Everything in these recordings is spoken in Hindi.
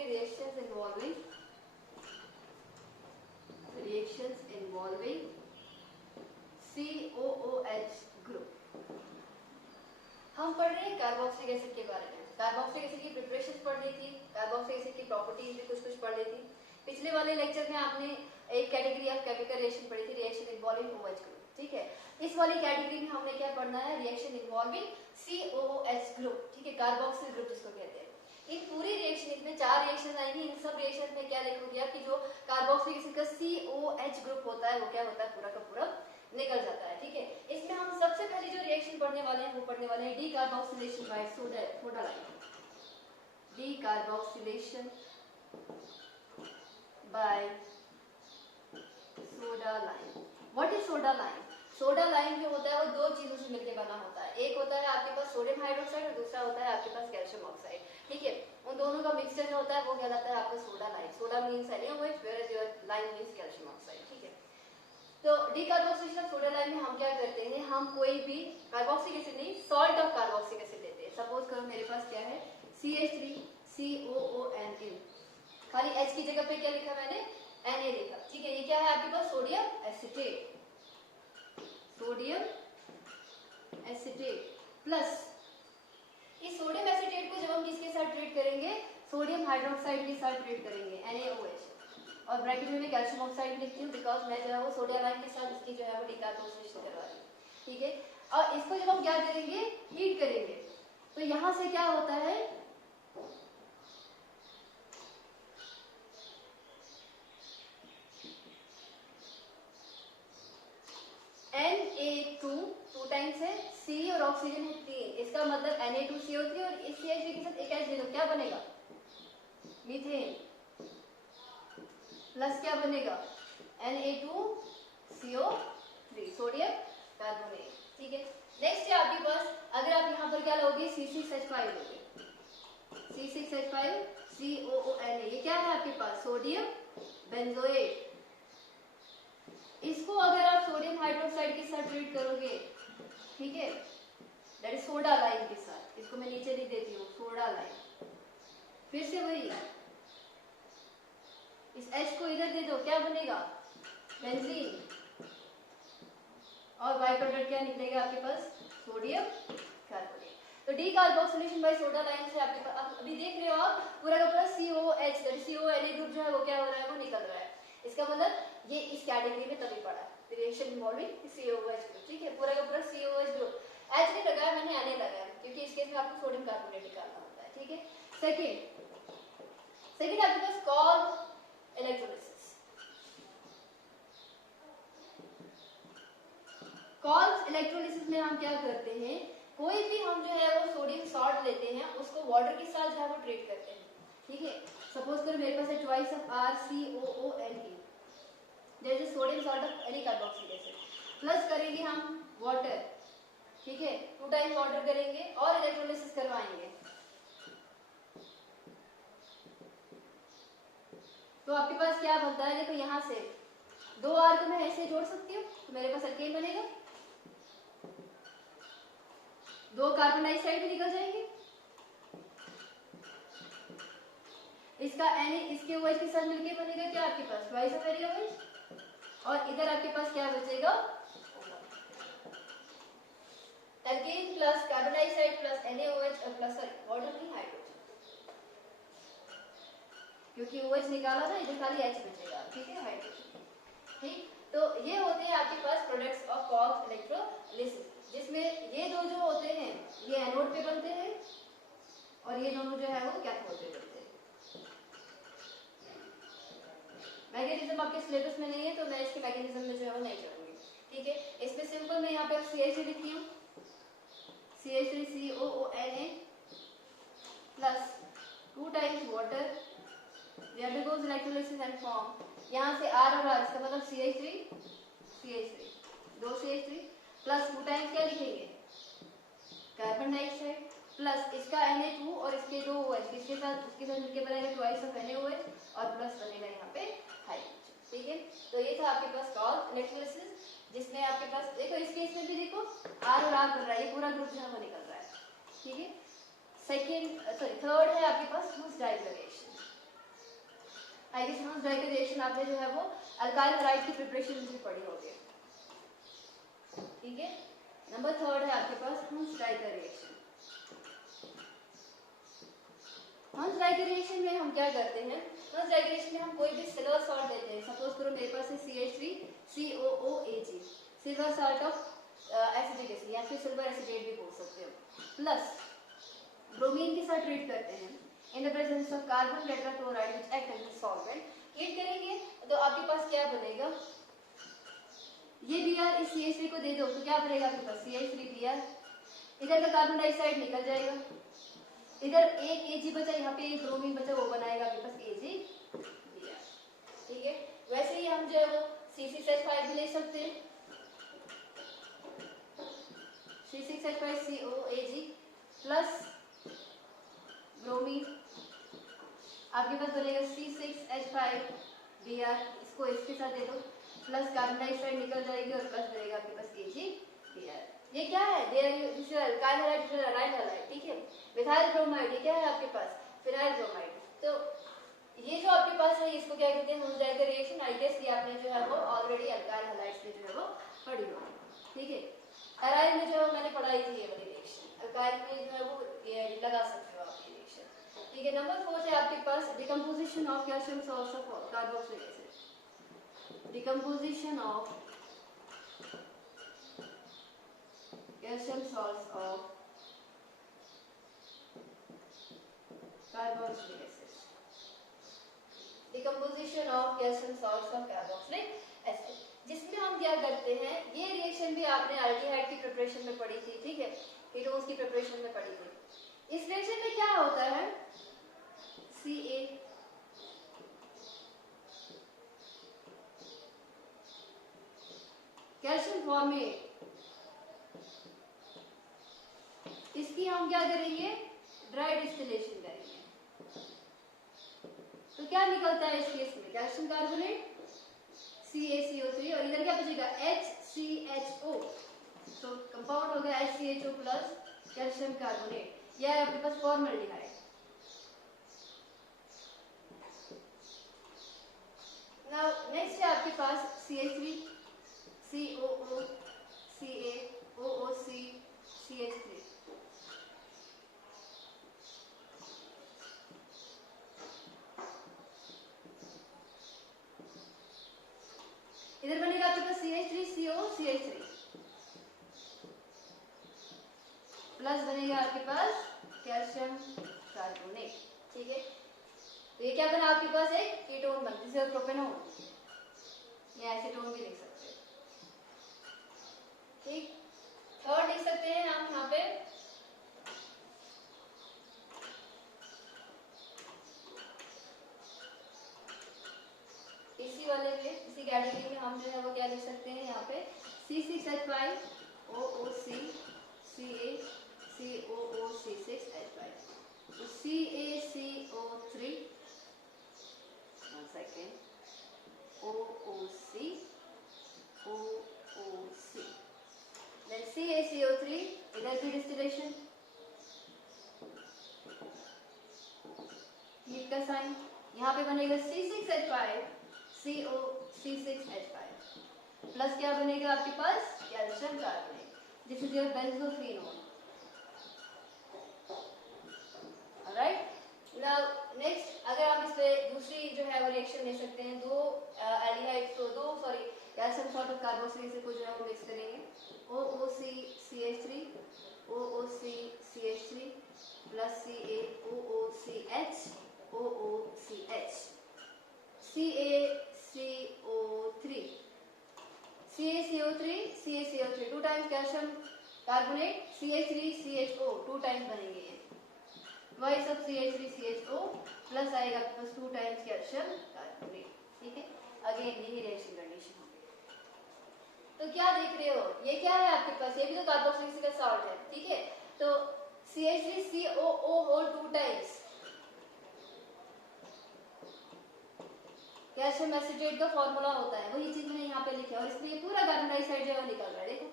कि रिएक्शंस इन्वॉल्विंग COOH ग्रुप। हम पढ़ रहे हैं कार्बोक्सिलिक एसिड के बारे में। कार्बोक्सिलिक एसिड की प्रिपरेशन पढ़ ली थी, कार्बोक्सिलिक एसिड की प्रॉपर्टीज भी कुछ पढ़ ली थी। पिछले वाले लेक्चर में आपने एक कैटेगरी ऑफ केमिकल रिएक्शन पढ़ी थी, रिएक्शन इन्वॉल्विंग OH ग्रुप, ठीक है। इस वाली कैटेगरी में हमने क्या पढ़ना है, रिएक्शन इन्वॉल्विंग COOH ग्रुप, ठीक है, कार्बोक्सिल ग्रुप जिसको कहते हैं। इन पूरी रिएक्शन, इसमें 4 रिएक्शन आएंगी। इन सब रिएक्शन में क्या देखोगे कि जो कार्बोक्सिलिक एसिड का COH ग्रुप होता है वो क्या होता है, पूरा का पूरा निकल जाता है, ठीक है। इसमें हम सबसे पहले जो रिएक्शन पढ़ने वाले हैं वो पढ़ने वाले हैं decarboxylation by soda lime. Decarboxylation by soda lime. What is soda lime? Soda lime जो होता है वो दो चीजों से मिलकर बना होता है। एक होता है आपके पास सोडियम हाइड्रोक्साइड और दूसरा होता है आपके पास कैल्शियम ऑक्साइड, ठीक है। उन दोनों का मिक्सचर जो होता है वो कहलाता है आपका soda lime. Soda means NaOH whereas your lime means calcium oxide, ठीक है। तो डीकार्बोक्सिलेशन ऑफ सोडा लाइम में हम क्या करते हैं, हम कोई भी कार्बोक्सिलिक एसिड नहीं, सॉल्ट ऑफ कार्बोक्सिलिक एसिड लेते हैं। सपोज करो मेरे पास क्या है, CH3COONN, खाली H की जगह पे क्या लिखा मैंने, Na लिखा, ठीक है। ये क्या है आपके पास, sodium acetate, sodium acetate plus इस सोडियम एसिटेट को जब हम किसके साथ ट्रीट करेंगे, सोडियम हाइड्रोक्साइड के साथ ट्रीट करेंगे, NaOH, और ब्रैकेट में मैं कैल्शियम ऑक्साइड लिखती हूँ बिकॉज मैं जो है वो सोडियम आयन के साथ इसकी जो है वो डीकार्बोक्सिलेशन करवा रही हूँ, ठीक है। और इसको जब हम क्या करेंगे, हीट करेंगे, तो यहां से क्या होता है, Na2 2 टाइम्स है, C और ऑक्सीजन है 3, इसका मतलब Na2CO3 और इस CH3 के साथ एक H दे दो, क्या बनेगा, मीथेन, प्लस क्या बनेगा, Na2CO3, सोडियम कार्बोनेट, ठीक है। नेक्स्ट है आपके पास, अगर आप यहाँ पर क्या लोगे, C6H5 लोगे, C6H5COONA, ये क्या है आपके पास, सोडियम बेंजोएट। इसको अगर आप सोडियम हाइड्रोक्साइड के साथ ट्रीट करोगे, ठीक है, दैट इज सोडा लाइम के साथ, इसको मैं नीचे लिख देती हूँ, सोडा लाइम, फिर से वही, इस H को इधर दे दो, क्या बनेगा, बेंजीन, और बाय प्रोडक्ट क्या निकलेगा आपके पास, सोडियम कार्बोनेट। तो डीकार्बोक्सिलेशन बाय सोडा लाइम से आपके पास, अभी देख रहे हो आप पूरा का पूरा COH दैट CONA ग्रुप जो है वो क्या हो रहा है, वो निकल रहा है। इसका मतलब ये इस कैटेगरी में तभी पड़ा है, रिएक्शन इन्वॉल्विंग COOH ग्रुप, ठीक है, पूरा का पूरा COOH ग्रुप। H नहीं लगाया मैंने, Na लगाया, क्योंकि इस केस में आपको सोडियम कार्बोनेट निकालना होता है, ठीक है। सेकंड आपके पास कॉल इलेक्ट्रोलिसिस। कॉल्स इलेक्ट्रोलिसिस में हम क्या करते हैं, कोई भी हम जो है वो सोडियम सॉल्ट लेते हैं, उसको वाटर के साथ जो है वो ट्रीट करते हैं, ठीक है। सपोज करो मेरे पास है ट्वाइस ऑफ RCOONE, जैसे sodium salt of any carboxylic acid, plus करेंगे हम वाटर, ठीक है, 2 टाइम्स वाटर करेंगे और इलेक्ट्रोलिसिस करवाएंगे। तो आपके पास क्या बनता है, देखो यहाँ से 2 R को मैं ऐसे जोड़ सकती हूँ, तो मेरे पास अल्केन बनेगा, 2 कार्बन डाइऑक्साइड भी निकल जाएंगे, इसका Na इसके OH के साथ मिलके बनेगा क्या आपके पास, ट्वाइस ऑफ NaOH, और इधर आपके पास क्या बचेगा, alkane plus carbon dioxide plus NaOH और प्लस वाटर नहीं, हाइड्रोजन, क्योंकि OH निकाला ना, इधर खाली H बचेगा, ठीक है, हाइड्रोजन, ठीक। तो ये होते हैं आपके पास प्रोडक्ट्स ऑफ कॉल्स इलेक्ट्रोलिसिस, जिसमें ये दो जो होते हैं ये एनोड पे बनते हैं और ये दोनों जो है वो कैथोड पे बनते हैं। मैकेनिज्म आपके सिलेबस में नहीं है तो मैं इसके मैकेनिज्म में जो है वो नहीं चलूंगी, ठीक है। इसमें सिंपल मैं यहाँ पे CH3 लिखी हूँ, CH3COONA plus 2 times water, they undergoes electrolysis and form, यहाँ से R और R, इसका मतलब CH3 2 CH3 प्लस 2 टाइम्स क्या लिखेंगे, कार्बन डाइऑक्साइड, प्लस इसका Na2 और इसके 2 OH, इसके साथ उसके साथ मिलकर बनेगा ट्वाइस ऑफ NaOH और प्लस बनेगा यहाँ पे हाइड्रोजन, ठीक है। तो ये था आपके पास कॉल इलेक्ट्रोलिसिस, जिसमें आपके पास देखो इस केस में भी देखो R और R बन रहा है, ये पूरा ग्रुप जो है वो निकल रहा है, ठीक है। थर्ड है आपके पास लूज डाइग्रेडेशन। आई गेस हंस डाई का रिएक्शन आपने जो है वो अल्काइल हैलाइड की प्रिपरेशन से पढ़ी होगी, ठीक है। नंबर 3 है आपके पास हंस डाई का रिएक्शन। हंस डाई के रिएक्शन में हम क्या करते हैं, हंस डाई के रिएक्शन में हम कोई भी सिल्वर सॉल्ट लेते हैं। सपोज करो मेरे पास है CH3COOAg, silver salt of acidic acid या फिर सिल्वर एसिडेट भी बोल सकते हो, प्लस ब्रोमीन के साथ ट्रीट करते हैं in the presence of carbon tetrachloride which act as a solvent. Heat करेंगे तो आपके पास क्या बनेगा, ये Br इस CH3 को दे दो तो क्या बनेगा आपके पास CH3Br, इधर का कार्बन डाइऑक्साइड निकल जाएगा, इधर एक Ag बचा, यहाँ पे एक ब्रोमीन बचा, वो बनाएगा आपके पास AgBr, ठीक है। वैसे ही हम जो है वो C6H5 भी ले सकते हैं, C6H5COAg प्लस ब्रोमीन, आपके पास बनेगा C6H5Br, इसको इसके साथ दे दो, प्लस कार्बन डाइऑक्साइड निकल जाएगी और प्लस बनेगा आपके पास AgBr। ये क्या है, this alkyl halide aryl halide, ठीक है। मिथाइल ब्रोमाइड, ये क्या है आपके पास फिनाइल ब्रोमाइड। तो ये जो आपके पास है इसको क्या कहते हैं, हंस डाई का रिएक्शन। आई गेस ये आपने जो है वो ऑलरेडी अल्काइल हैलाइड्स में जो है वो पढ़ी होगी, ठीक है। अराइल में जो मैंने पढ़ाई थी ये वाली रिएक्शन, अल्काइल में जो है वो ये लगा सकते हो आप ये रिएक्शन, ठीक है। नंबर 4 है आपके पास decomposition of calcium salts of carboxylic acid, decomposition of calcium salts of carboxylic acid, decomposition of calcium salts of carboxylic acid, जिसमें हम क्या करते हैं, ये रिएक्शन भी आपने एल्डिहाइड की प्रिपरेशन में पढ़ी थी, ठीक है, कीटोन्स की प्रिपरेशन में पढ़ी थी। इस रिएक्शन में क्या होता है, Ca कैल्शियम फॉर्मेट, इसकी हम क्या करेंगे, ड्राई डिस्टिलेशन करेंगे। तो क्या निकलता है इस केस में, कैल्शियम कार्बोनेट CaCO3 और इधर क्या बचेगा HCHO, तो कंपाउंड हो गया HCHO प्लस कैल्शियम कार्बोनेट, यह है आपके पास फॉर्मल्डिहाइड। नाउ नेक्स्ट है आपके पास CH3 COO Ca OOC CH3, इधर बनेगा आपके पास CH3CO CH3 प्लस बनेगा आपके पास कैल्शियम कार्बोनेट, ठीक है। तो ये क्या बना आपके पास एक कीटोन बन, जिसे प्रोपेनोन या एसीटोन भी लिख सकते हैं, ठीक। थर्ड लिख सकते हैं हम यहाँ पे इसी वाले में, इसी कैटेगरी में हम जो है वो क्या लिख सकते हैं यहाँ पे C6H5 OOC Ca COO C6H5, तो CaCO3 1 second OOC OOC, then CaCO3, इधर की डिस्टिलेशन, हीट का साइन, यहाँ पे बनेगा C6H5 CO C6H5 प्लस क्या बनेगा आपके पास calcium carbonate, this is your benzophenol, alright. Now next अगर आप इस पे दूसरी जो है वो रिएक्शन ले सकते हैं, दो एल्डिहाइड्स को, दो sorry calcium salt of carboxylic acid को जो है वो मिक्स करेंगे, OOC CH3 OOC CH3 plus CaOOCH OOCH CaCO3 CaCO3 CaCO3 2 times calcium carbonate CH3CHO 2 times बनेंगे ये, ट्वाइस ऑफ CH3CHO प्लस आएगा आपके पास 2 टाइम्स कैल्शियम कार्बोनेट, ठीक है। अगेन यही रिएक्शन कंडीशन होगी। तो क्या देख रहे हो, ये क्या है आपके पास, ये भी तो कार्बोक्सिलिक एसिड सॉल्ट है, ठीक है। तो CH3COO whole 2 times calcium acetate का फॉर्मूला होता है, वही चीज मैंने यहाँ पे लिखा है, और इसमें ये पूरा कार्बन डाइऑक्साइड जो है निकल रहा है, देखो,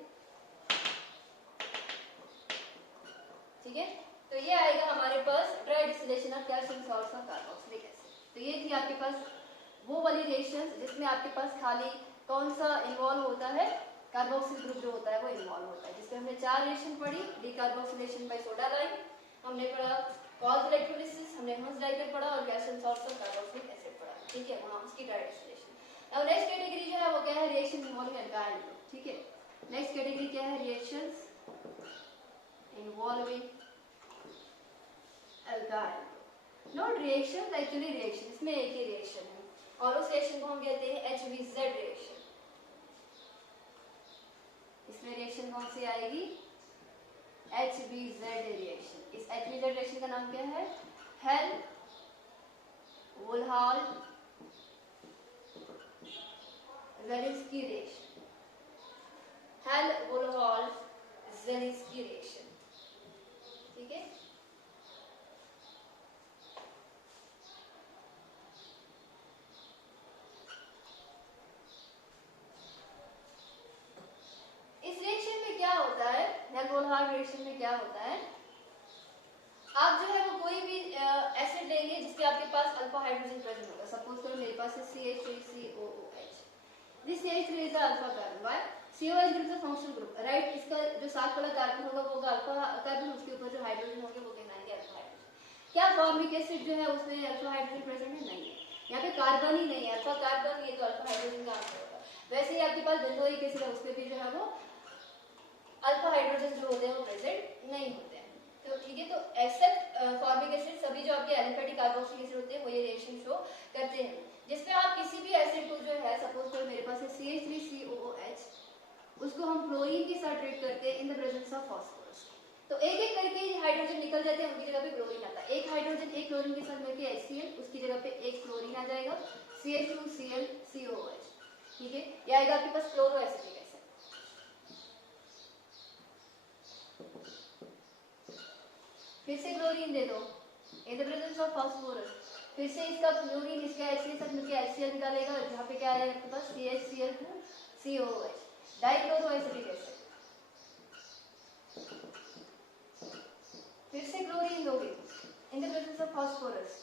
ठीक है। तो ये आएगा हमारे पास dry distillation of calcium salts of carboxylic acid. तो ये थी आपके पास वो वाली रिएक्शंस जिसमें आपके पास खाली कौन सा इन्वॉल्व होता है, कार्बोक्सिल ग्रुप जो होता है वो इन्वॉल्व होता है, जिसमें हमने 4 रिएक्शन पढ़ी, डीकार्बोक्सिलेशन बाय सोडा लाइम, हमने पढ़ा कॉल्स इलेक्ट्रोलिसिस, हमने हंस डाइकर पढ़ा और gas salts of carboxylic acid पढ़ा, ठीक है, वहां उसकी डायरेक्ट डिस्टिलेशन। अब नेक्स्ट कैटेगरी जो है वो क्या है, रिएक्शन इन्वॉल्विंग अल्काइल ग्रुप, ठीक है। नेक्स्ट कैटेगरी क्या है, reactions involving alkyl group. Not reaction, actually reaction, इसमें एक ही रिएक्शन है और उस रिएक्शन को हम कहते हैं HBZ रिएक्शन। इसमें रिएक्शन कौन सी आएगी, HBZ रिएक्शन। इस HBZ रिएक्शन का नाम क्या है, hello वुलहाल Zelinsky reaction, hello वुलहाल Zelinsky reaction, ठीक है। इस रिएक्शन में क्या होता है, हेल वुलहाल रिएक्शन में क्या होता है, आप जो है वो कोई भी एसिड लेंगे जिसके आपके पास अल्फा हाइड्रोजन प्रेजेंट होगा। सपोज करो मेरे पास है CH3COOH, this CH3 is alpha carbon, why COH group is a functional group, right. इसका जो साथ वाला कार्बन होगा वो होगा अल्फा कार्बन, उसके ऊपर जो हाइड्रोजन होंगे वो कहलाएंगे अल्फा हाइड्रोजन। क्या फॉर्मिक एसिड जो है उसमें अल्फा हाइड्रोजन प्रेजेंट है, नहीं है, यहाँ पे कार्बन ही नहीं है, अल्फा कार्बन, ये तो अल्फा हाइड्रोजन का आंसर होगा। वैसे ही आपके पास बेंजोइक एसिड है, उसपे भी जो है वो अल्फा हाइड्रोजन जो होते हैं वो प्रेजेंट नहीं होते हैं, तो ठीक है। तो एक्सेप्ट फॉर्मिक एसिड, सभी जो आपके एलिफेटिक कार्बोक्सिलिक एसिड होते हैं वो ये रिएक्शन शो करते हैं, जिसपे आप किसी भी एसिड को जो है, सपोज करो मेरे पास है CH3COOH, उसको हम क्लोरीन के साथ ट्रीट करते हैं in the presence of phosphorus, तो एक एक करके हाइड्रोजन निकल जाते हैं, उनकी जगह पे क्लोरीन आता है। एक हाइड्रोजन एक क्लोरीन के साथ मिलकर HCl, उसकी जगह पे एक क्लोरीन आ जाएगा CH2Cl COOH, ठीक है। ये आएगा आपके पास क्लोरो एसिटिक एसिड। फिर से क्लोरीन दे दो इन द प्रेजेंस ऑफ फास्फोरस, फिर से इसका क्लोरीन इसका HCl साथ मिलकर HCl निकालेगा, जहाँ पे क्या आएगा आपके पास CHCl2COOH, डाइक्लोरो एसिटिक एसिड। फिर से क्लोरीन दोगे इन द प्रेजेंस ऑफ फास्फोरस,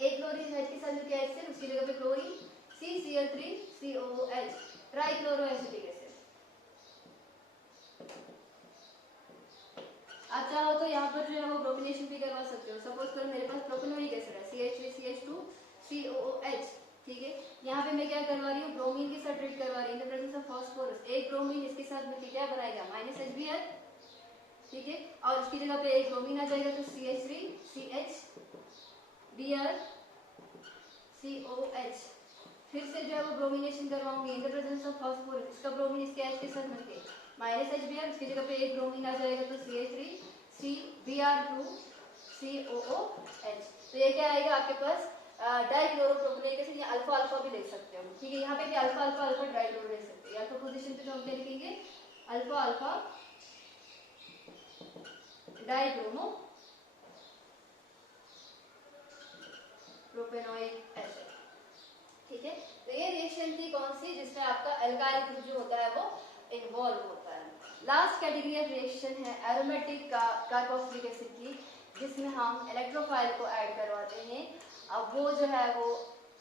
एक क्लोरीन H के साथ मिलकर HCl, उसकी जगह पे chlorine CCl3COOH, trichloro acetic acid. आप चाहो तो यहाँ पर जो है वो प्रोपिनेशन भी करवा सकते हो। सपोज करो मेरे पास प्रोपिनोइक एसिड है CH3CH2COOH, ठीक है। यहाँ पे मैं क्या करवा रही हूँ, ब्रोमीन के साथ ट्रीट करवा रही हूँ इन द प्रेजेंस ऑफ फास्फोरस। एक ब्रोमीन इसके साथ मिलकर क्या बनाएगा, -HBr, ठीक है, और इसकी जगह पे एक ब्रोमीन आ जाएगा तो CH3CHBrCOH। फिर से जो है वो ब्रोमिनेशन करवाऊंगी in the presence of phosphorus, इसका ब्रोमीन इसके H के साथ मिलकर -HBr, उसकी जगह पे एक ब्रोमीन आ जाएगा तो CH3CBr2COOH। तो ये क्या आएगा आपके पास, डाइक्लोरोप्रोपेनिक एसिड, या अल्फा अल्फा भी लिख सकते हो, ठीक है। यहाँ पे भी अल्फा अल्फा अल्फा डाइक्लोरो लिख सकते हैं। अल्फा पोजीशन पे तो हम क्या लिखेंगे, अल्फा अल्फा डाइक्रोमो प्रोपेनोइक एसिड, ठीक है। तो ये रिएक्शन थी कौन सी, जिसमें आपका अल्काइल ग्रुप जो होता है वो इन्वॉल्व होता है। लास्ट कैटेगरी ऑफ रिएक्शन है एरोमेटिक कार्बोक्सिलिक एसिड की, जिसमें हम इलेक्ट्रोफाइल को ऐड करवाते हैं। अब वो जो है वो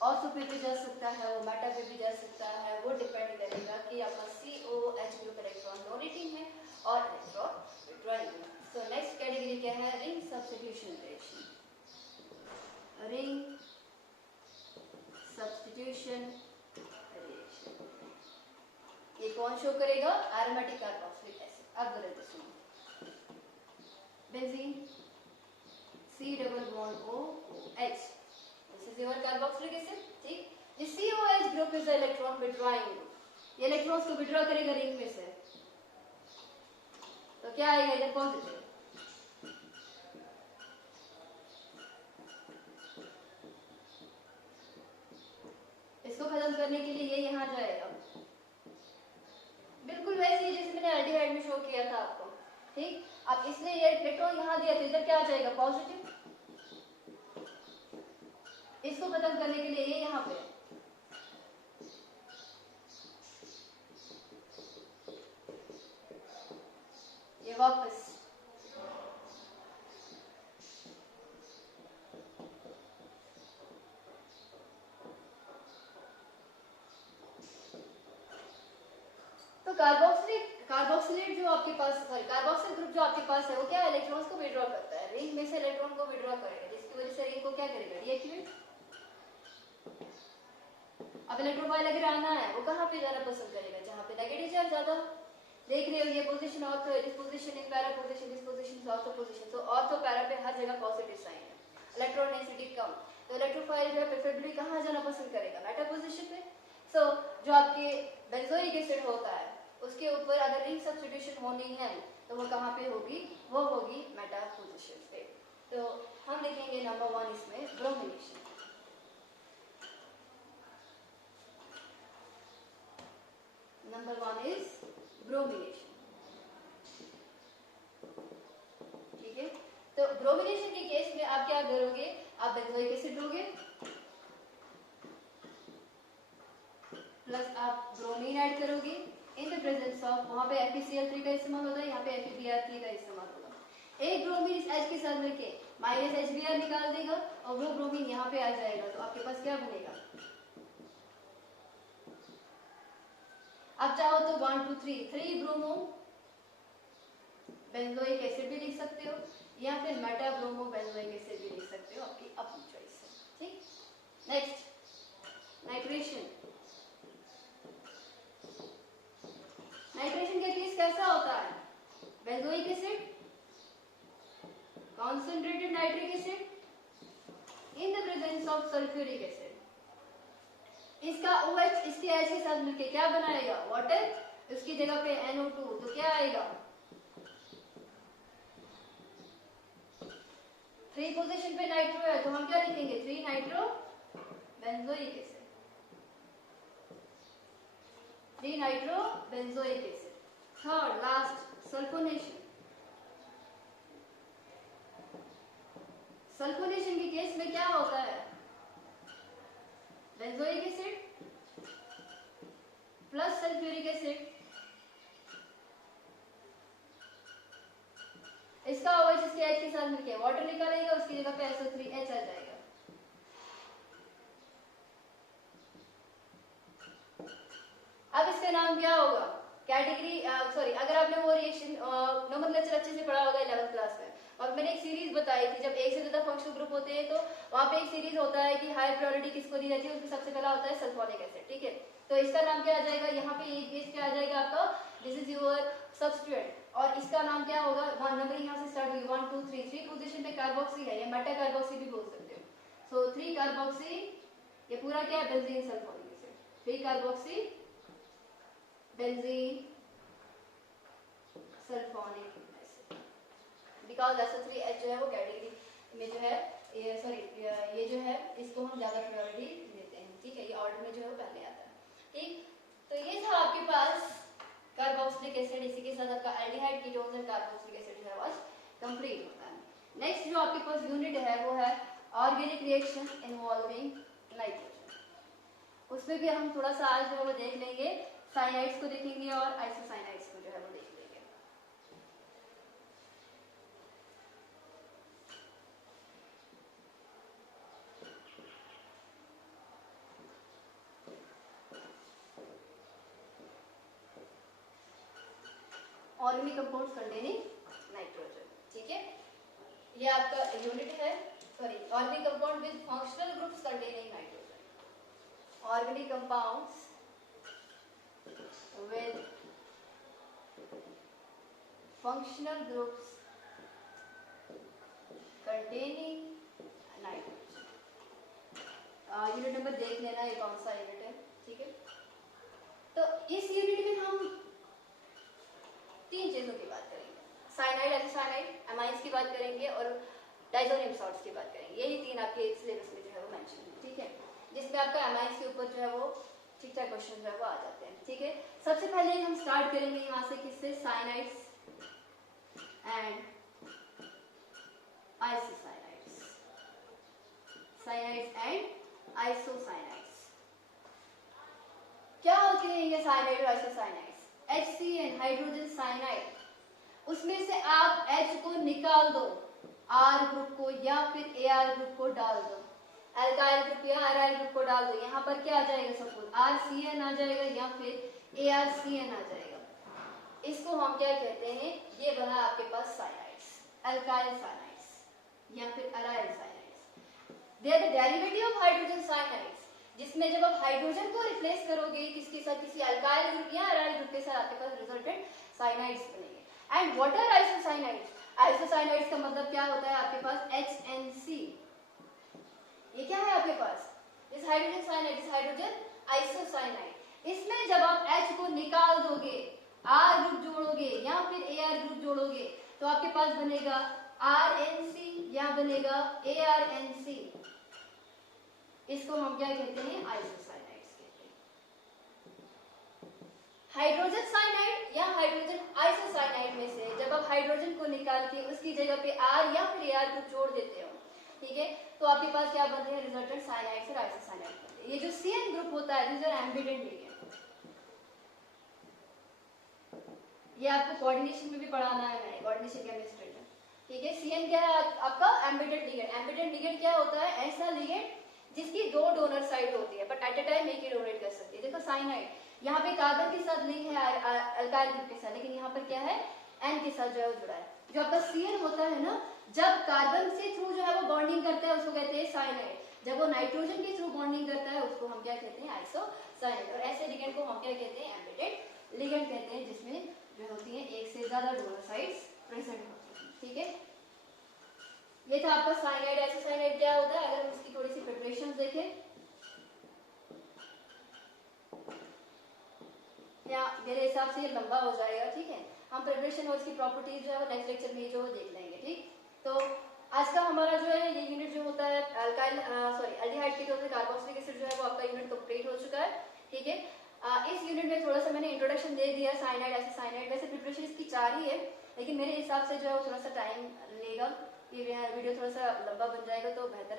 ऑर्थो पे भी जा सकता है, वो मेटा पे भी जा सकता है, वो डिपेंड करेगा कि आपका COH ग्रुप इलेक्ट्रॉन डोनेटिंग है और इलेक्ट्रॉन विड्रॉइंग है। सो नेक्स्ट कैटेगरी क्या है, ring substitution reaction. Ring substitution reaction, ये कौन शो करेगा, एरोमेटिक कार्बोक्सिलिक एसिड। अब जरा सुनो, benzene C+OH, this is your carboxylic acid, ठीक। this COH group is the electron withdrawing group, ये इलेक्ट्रॉन्स को विड्रॉ करेगा रिंग में से, तो क्या आएगा इधर, पॉजिटिव। इसको खत्म करने के लिए ये यहाँ जाएगा, बिल्कुल वैसे ही जैसे मैंने एल्डिहाइड में शो किया था आपको, ठीक। अब इसने ये इलेक्ट्रॉन यहाँ दिया तो इधर क्या आ जाएगा, पॉजिटिव। इसको खत्म करने के लिए ये यहाँ पे, ये वापस कार्बोक्सिलेट जो आपके पास कार्बोक्सिल ग्रुप जो आपके पास है वो क्या इलेक्ट्रॉन्स को विड्रॉ करता है, रिंग में से इलेक्ट्रॉन को विड्रॉ करेगा, जिसकी वजह से रिंग को क्या करेगा, डीएक्टिवेट। अब इलेक्ट्रोफाइल अगर आना है वो कहाँ पे जाना पसंद करेगा, जहाँ पे नेगेटिव चार्ज ज्यादा। देख रहे हो ये पोजीशन ऑर्थो है, this position in para position, this position is ortho position. तो ऑर्थो पैरा पे हर जगह पॉजिटिव साइन है, इलेक्ट्रॉन डेंसिटी कम, तो इलेक्ट्रोफाइल जो है प्रेफरेबली कहाँ जाना पसंद करेगा, मेटा पोजीशन पे। सो जो आपके बेंजोइक एसिड होता है उसके ऊपर अगर रिंग सब्स्टिट्यूशन होनी है तो वो कहाँ पे होगी, वो होगी मेटा पोजीशन पे। तो हम लिखेंगे नंबर 1 इसमें ब्रोमिनेशन। Number 1 is bromination. ठीक है, तो ब्रोमिनेशन के केस में आप क्या करोगे, आप बेंजोइक एसिड लोगे प्लस आप ब्रोमीन ऐड करोगे इन द प्रेजेंस ऑफ, वहां पे FeCl3 का इस्तेमाल होता है, यहाँ पे FeBr3 का इस्तेमाल होगा। एक ब्रोमीन इस H के साथ मिलके माइनस HBr निकाल देगा और वो ब्रोमीन यहाँ पे आ जाएगा, तो आपके पास क्या बनेगा। आप चाहो तो 1 2 3 ब्रोमो बेंजोइक एसिड भी लिख सकते हो या फिर मेटा ब्रोमो बेंजोइक एसिड भी लिख सकते हो, आपकी अपनी चॉइस है। ठीक, नेक्स्ट नाइट्रेशन। नाइट्रेशन का केस कैसा होता है, benzoic acid concentrated nitric acid in the presence of sulphuric acid, इसका OH इसके H के साथ मिलके क्या बनाएगा, वाटर, इसकी जगह पे NO2, तो क्या आएगा 3 पोजीशन पे नाइट्रो है, तो हम क्या लिखेंगे 3 nitro benzoic acid, 3 nitro benzoic acid. Third last sulphonation. Sulphonation के केस में क्या होता है, benzoic acid plus sulphuric acid, इसका OH इसके H के साथ मिलके वाटर निकालेगा, उसकी जगह पे SO3H आ जाएगा। अब इसका नाम क्या होगा, कैटेगरी सॉरी, अगर आपने वो रिएक्शन नोमेनक्लेचर अच्छे से पढ़ा होगा 11th क्लास में, और मैंने एक सीरीज बताई थी, जब एक से ज्यादा फंक्शनल ग्रुप होते हैं तो वहां पे एक सीरीज होता है कि हाई प्रायोरिटी किसको दी जाती है, उसमें सबसे पहला होता है सल्फोनिक एसिड। ठीक है, तो इसका नाम क्या आ जाएगा, यहाँ पे एक बेस क्या आ जाएगा आपका, दिस इज योर सब्सट्रेट, और इसका नाम क्या होगा, वन नंबर यहाँ से स्टार्ट होगी 1 2 3 पोजीशन पे कार्बोक्सी है, या मेटा कार्बोक्सी भी बोल सकते हो। सो 3 कार्बोक्सी, ये पूरा क्या है benzene sulphonic acid, 3 carboxy benzene sulphonic acid, because SO3H जो है वो कैटेगरी में जो है ये जो है इसको हम ज्यादा प्रायोरिटी देते हैं। ठीक है, ये ऑर्डर में जो है वो पहले आता है। ठीक, तो ये था आपके पास कार्बोक्सिलिक एसिड, इसी के साथ आपका aldehyde ketones and carboxylic acid है वाज कंप्लीट होता है। नेक्स्ट जो आपके पास यूनिट है वो है ऑर्गेनिक रिएक्शन इन्वॉल्विंग नाइट्रोजन, उसमें भी हम थोड़ा सा आज जो है वो देख लेंगे, साइनाइड्स को देखेंगे और आइसोसाइनाइड्स को जो है वो देख लेंगे। Organic compounds containing nitrogen. ठीक है, ये आपका यूनिट है, sorry organic compound with functional groups containing nitrogen, organic compounds with functional groups containing nitrogen। Unit number देख लेना ये कौन सा यूनिट है। ठीक है, तो इस यूनिट में हम 3 चीजों की बात करेंगे, साइनाइड, एंटीसाइनाइड, अमाइंस की बात करेंगे और डाइजोनियम सॉल्ट्स की बात करेंगे। यही 3 आपके सिलेबस में जो है वो मेंशन है। ठीक है, जिसमें आपका अमाइंस के ऊपर जो है वो ठीक ठाक क्वेश्चन जो है वो आ जाते हैं। ठीक है, सबसे पहले हम स्टार्ट करेंगे यहाँ से किससे, साइनाइड्स एंड आइसोसाइनाइड्स, साइनाइड्स एंड आइसोसाइनाइड्स। क्या होते हैं ये साइनाइड और आइसोसाइनाइड्स, HCN हाइड्रोजन साइनाइड, उसमें से आप H को निकाल दो, R ग्रुप को या फिर AR ग्रुप को डाल दो, एल्काइल ग्रुप या अराइल ग्रुप को डाल दो, यहाँ पर क्या आ जाएगा, सपोज RCN आ जाएगा या फिर ARCN आ जाएगा। इसको हम क्या कहते हैं, ये बना आपके पास साइनाइड्स, अल्काइल साइनाइड्स या फिर aryl cyanides. They are the derivative of hydrogen cyanides, जिसमें जब आप हाइड्रोजन को रिप्लेस करोगे किसके साथ, किसी अल्काइल ग्रुप या अराइल ग्रुप के साथ, आपके पास रिजल्टेंट साइनाइड्स बनेंगे। And what are isocyanides? Isocyanides का मतलब क्या होता है आपके पास, HNC, ये क्या है आपके पास, this hydrogen cyanide, this hydrogen isocyanide. इसमें जब आप H को निकाल दोगे, R ग्रुप जोड़ोगे या फिर AR ग्रुप जोड़ोगे, तो आपके पास बनेगा RNC या बनेगा ARNC। इसको हम क्या कहते हैं, आइसोसाइनाइड्स कहते हैं। हाइड्रोजन साइनाइड या हाइड्रोजन आइसोसाइनाइड में से जब आप हाइड्रोजन को निकाल के उसकी जगह पे R या फिर AR ग्रुप जोड़ देते हो, ठीक है, तो आपके पास क्या बनते हैं, रिजल्टेंट साइनाइड्स और आइसोसाइनाइड बनते हैं। ये जो CN ग्रुप होता है, दिस आर एम्बिडेंट लिगेंड, ये आपको कोऑर्डिनेशन में भी पढ़ाना है, मैंने कोऑर्डिनेशन केमिस्ट्री में, ठीक है। CN क्या है आपका, एम्बिडेंट लिगेंड। एम्बिडेंट लिगेंड क्या होता है, ऐसा लिगेंड जिसकी दो डोनर साइड होती है बट एट अ टाइम एक ही डोनेट कर सकती है। देखो साइनाइड, यहाँ पे कार्बन के साथ लिंक है अल्काइल ग्रुप के साथ, लेकिन यहाँ पर क्या है, N के साथ जो है वो जुड़ा है। जो आपका CN होता है ना, जब कार्बन से थ्रू जो है वो बॉन्डिंग करता है उसको कहते हैं साइनाइड, जब वो नाइट्रोजन के थ्रू बॉन्डिंग करता है उसको हम क्या कहते हैं, आइसोसाइनाइड। और ऐसे लिगेंड को हम क्या कहते हैं, एम्बिडेंट लिगेंड कहते हैं, जिसमें जो होती है एक से ज्यादा डोनर साइड्स प्रेजेंट होती हैं, ठीक है। ये था आपका साइनाइड। आइसोसाइनाइड क्या होता है, अगर हम इसकी थोड़ी सी प्रिपरेशन देखें, या मेरे हिसाब से ये लंबा हो जाएगा, ठीक है, हम प्रिपरेशन और इसकी प्रॉपर्टीज जो है वो नेक्स्ट लेक्चर में जो देख लेंगे, ठीक। तो आज का हमारा जो है ये यूनिट जो होता है अल्काइल एल्डिहाइड के तौर पे कार्बोक्सिलिक एसिड जो है वो आपका यूनिट कंप्लीट हो चुका है, ठीक है। इस यूनिट में थोड़ा सा मैंने इंट्रोडक्शन दे दिया साइनाइड आइसोसाइनाइड। वैसे प्रिपरेशन इसकी 4 ही है, लेकिन मेरे हिसाब से जो है वो थोड़ा सा टाइम लेगा, ये वीडियो थोड़ा सा लंबा बन जाएगा, तो बेहतर